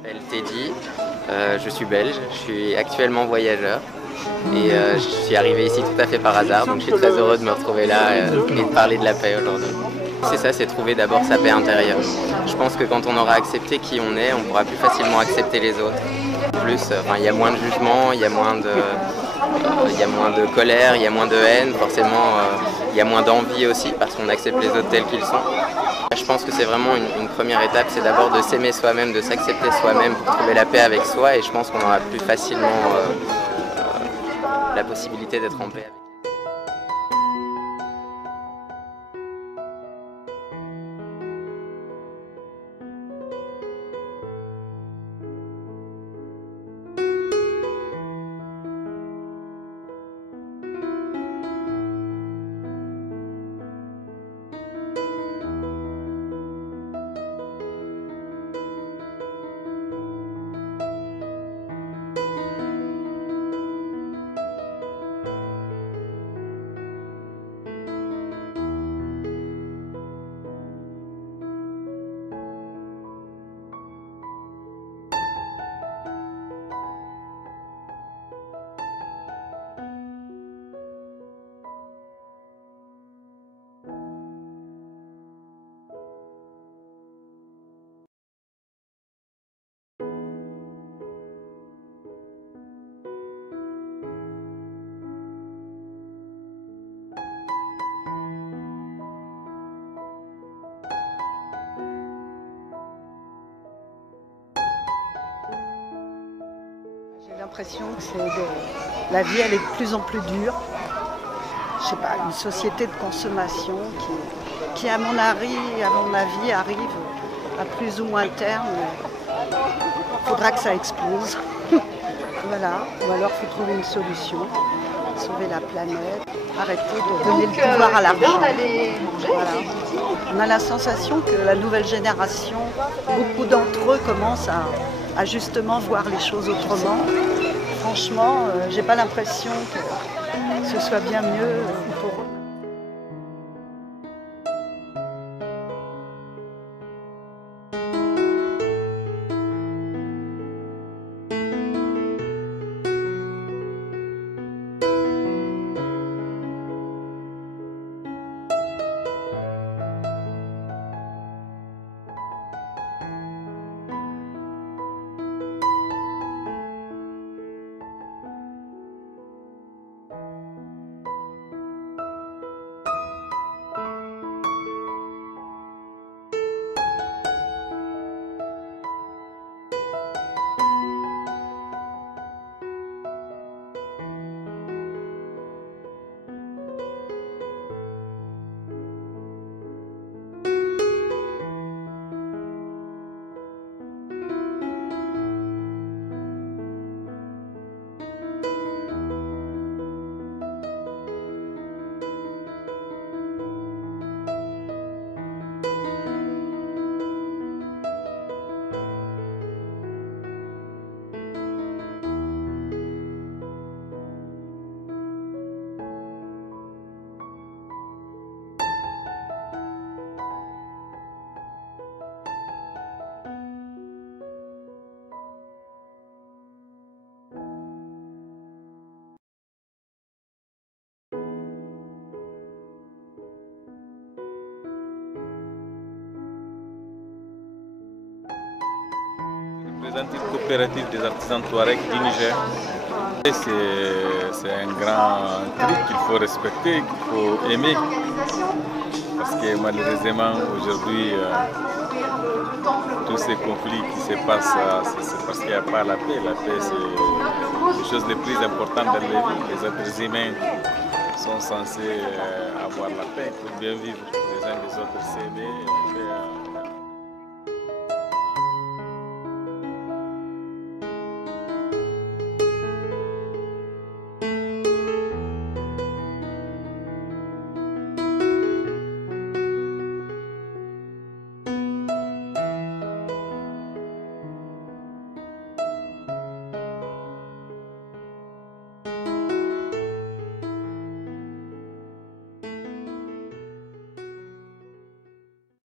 m'appelle Teddy, je suis belge, je suis actuellement voyageur et je suis arrivé ici tout à fait par hasard, donc je suis très heureux de me retrouver là et de parler de la paix aujourd'hui. C'est ça, c'est trouver d'abord sa paix intérieure. Je pense que quand on aura accepté qui on est, on pourra plus facilement accepter les autres. En plus, il y a moins de jugement, il y a moins de colère, il y a moins de haine, forcément il y a moins d'envie aussi parce qu'on accepte les autres tels qu'ils sont. Je pense que c'est vraiment une première étape, c'est d'abord de s'aimer soi-même, de s'accepter soi-même pour trouver la paix avec soi, et je pense qu'on aura plus facilement la possibilité d'être en paix avec. J'ai l'impression que la vie elle est de plus en plus dure. Je sais pas, une société de consommation qui à mon avis arrive à plus ou moins terme. Il faudra que ça explose. Voilà, ou alors il faut trouver une solution, sauver la planète, arrêter de donner le pouvoir à l'argent. Voilà. On a la sensation que la nouvelle génération, beaucoup d'entre eux commencent à justement voir les choses autrement. Franchement, j'ai pas l'impression que ce soit bien mieux pour eux. Je représente une coopérative des artisans Touareg du Niger. C'est un grand truc qu'il faut respecter, qu'il faut aimer. Parce que malheureusement aujourd'hui, tous ces conflits qui se passent, c'est parce qu'il n'y a pas la paix. La paix, c'est les choses les plus importantes dans la vie. Les êtres humains sont censés avoir la paix pour bien vivre les uns les autres, s'aimer.